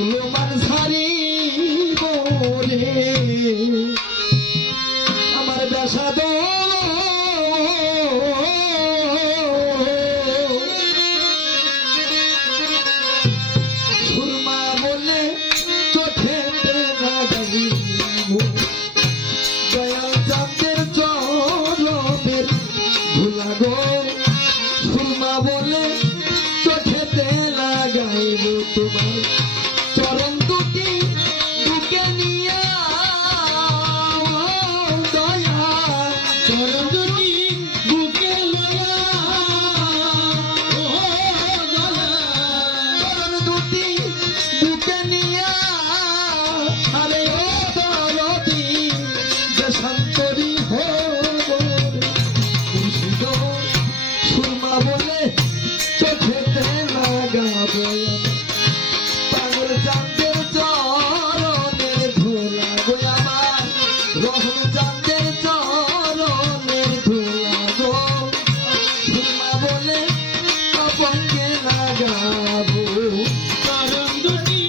তুলমান সারি বলে আমার বেসাদ সুরমা বলে চোখেতে লাগাইব দয়াল চাঁদের চরণের ধুলা গো সুরমা বলে চোখেতে লাগাইব তোমার চরণ দুটি বুকে নিয়া দয়া চরণ দুটি বুকে লয়া ও দয়া চরণ দুটি বুকে নিয়া আরে ও দরদি দেশান্তরী হব মুর্শিদ সুরমা বলে চোখেতে লাগাবো পাগল চাঁদের চরণের ধুলা গো আমার রহম চাঁদের চরণের ধুলা গো সুরমা বলে অপঙ্গে লাগাবো চরণ দুটি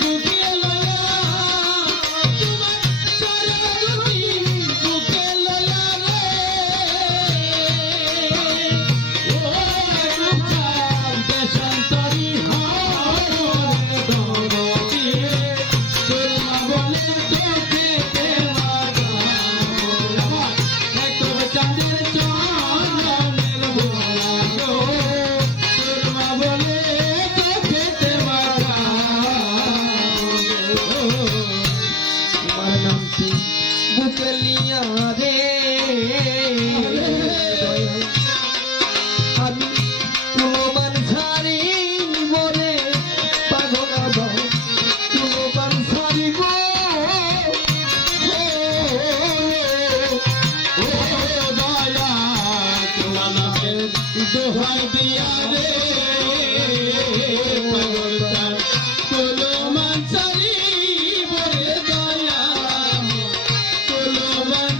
বুকে লয়া তোমার চরণ দুটি বুকে লয়া রে ও রূপচাঁদ দেশান্তরী হরে দরদি সুরমা বলে চোখেতে লাগাবো আমার একটু চাঁদের চরণের ধুলা গো সুরমা বলে চোখেতে লাগাবো তোমার নামটি বুকে লিয়া রে আমি তুলমান ছাড়ি বলে পাগল আবার তুলমান ছাড়িব দয়া তোমাদের দোহাই দিয়া রে পাগল চাঁদ তুলমান ছাড়ি বলে দয়া তুলমান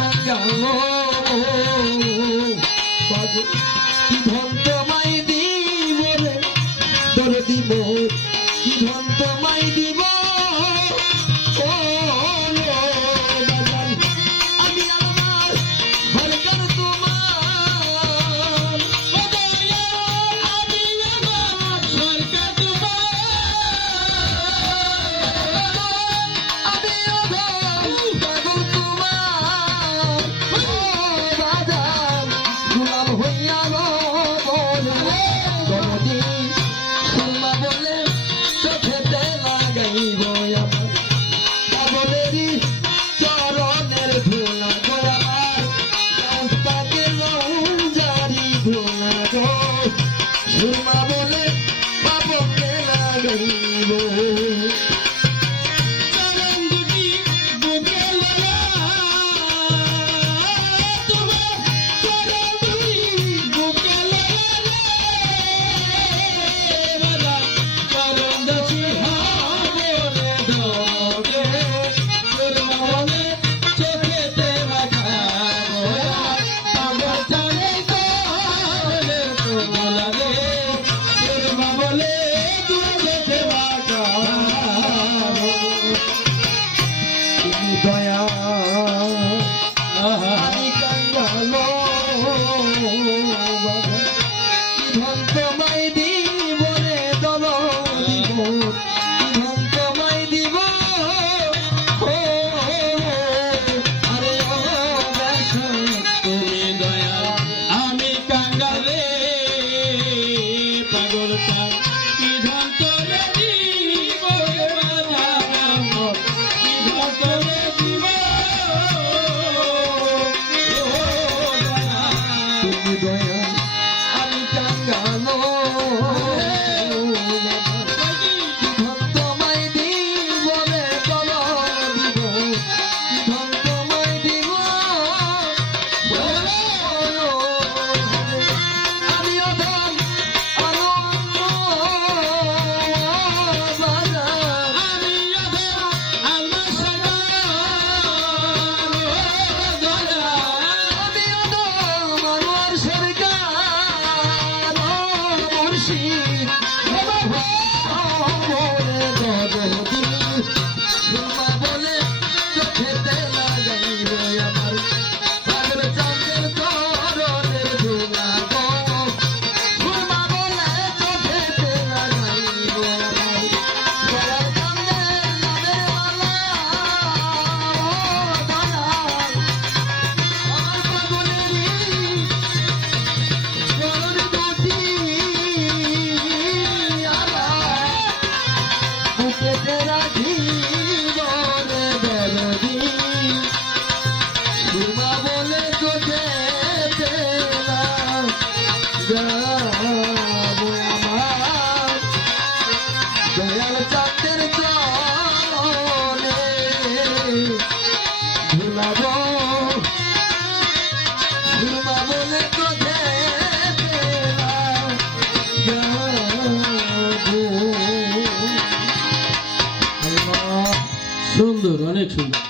কাঙ্গালো বাজে কি ভন্ত মাই দিব রে তোর দিব কি ভন্ত মাই দিব ও বাজান আমি আমার সরকার তোমার আমি আমার সরকার আমি পাগল তোমার বাজান গোলাম হইয়া বলে দরদি সুরমা বলে চোখেতে লাগাইব আমার পাগলেরই চরণের ধুলা গো আমার রাস্তাকে লঞ্জারি ধুলা গো সুরমা বলে পাবকে লাগাইব দয়া আমি কাঙ্গালো ভন্ত মাই দিব রে দল দিব ভন্ত মাই দিব আরে ও তুমি দয়া আমি কাঙ্গালে পাগল কি ধন্তরে দিব তুমি দয়া আমি কাঙ্গালো ভন্ত মাই দিব রে দল দিব ভন্ত মাই দিব আমি অধম আরো বাজার আমি আল্লাহ সাগর দয়া আমি অধম আমার সরকার মুর্শিদ বলে চোখেতে লাগাইব আমার পাগল চাঁদের চরণের ধুলা গো সুরমা বলে চোখেতে লাগাইব আমার গলার চাঁদের নামের মালা দয়াল আমার পাগলেরই চরণ দুটি আমার বুকেতে রাখিব রে দরদি সুরমা বলে চোখেতে লাগাবো আমার দয়াল চাঁদের চরণে ঝুলাবো সুরমা বলে চোখেতে লাগাবো আল্লাহ সুন্দর, অনেক সুন্দর।